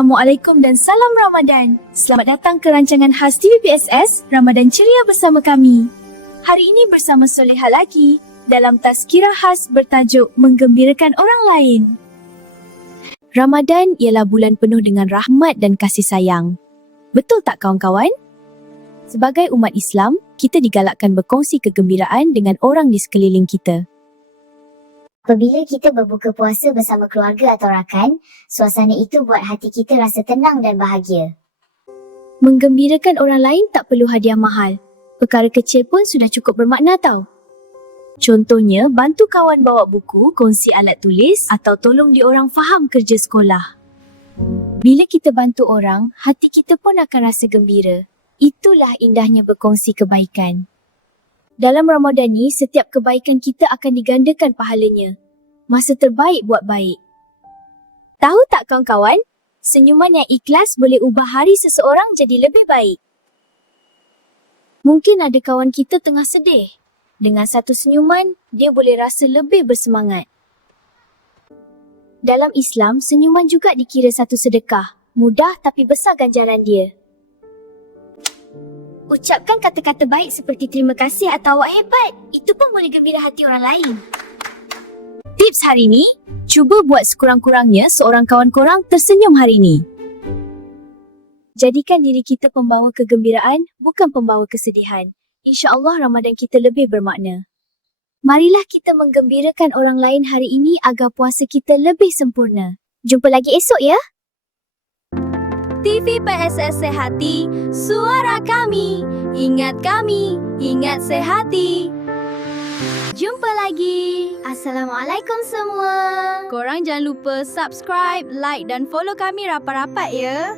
Assalamualaikum dan salam Ramadan. Selamat datang ke rancangan khas TVPSS, Ramadan Ceria bersama kami. Hari ini bersama Soleha lagi dalam tazkirah khas bertajuk Menggembirakan Orang Lain. Ramadan ialah bulan penuh dengan rahmat dan kasih sayang. Betul tak kawan-kawan? Sebagai umat Islam, kita digalakkan berkongsi kegembiraan dengan orang di sekeliling kita. Apabila kita berbuka puasa bersama keluarga atau rakan, suasana itu buat hati kita rasa tenang dan bahagia. Menggembirakan orang lain tak perlu hadiah mahal. Perkara kecil pun sudah cukup bermakna tau. Contohnya, bantu kawan bawa buku, kongsi alat tulis atau tolong diorang faham kerja sekolah. Bila kita bantu orang, hati kita pun akan rasa gembira. Itulah indahnya berkongsi kebaikan. Dalam Ramadan ni, setiap kebaikan kita akan digandakan pahalanya. Masa terbaik buat baik. Tahu tak kawan-kawan? Senyuman yang ikhlas boleh ubah hari seseorang jadi lebih baik. Mungkin ada kawan kita tengah sedih. Dengan satu senyuman, dia boleh rasa lebih bersemangat. Dalam Islam, senyuman juga dikira satu sedekah. Mudah tapi besar ganjaran dia. Ucapkan kata-kata baik seperti terima kasih atau awak hebat. Itu pun boleh gembira hati orang lain. Tips hari ni, cuba buat sekurang-kurangnya seorang kawan korang tersenyum hari ni. Jadikan diri kita pembawa kegembiraan, bukan pembawa kesedihan. InsyaAllah Ramadan kita lebih bermakna. Marilah kita menggembirakan orang lain hari ini agar puasa kita lebih sempurna. Jumpa lagi esok ya. TVPSS Sehati, suara kami. Ingat kami, ingat sehati. Jumpa lagi. Assalamualaikum semua. Korang jangan lupa subscribe, like dan follow kami rapat-rapat ya.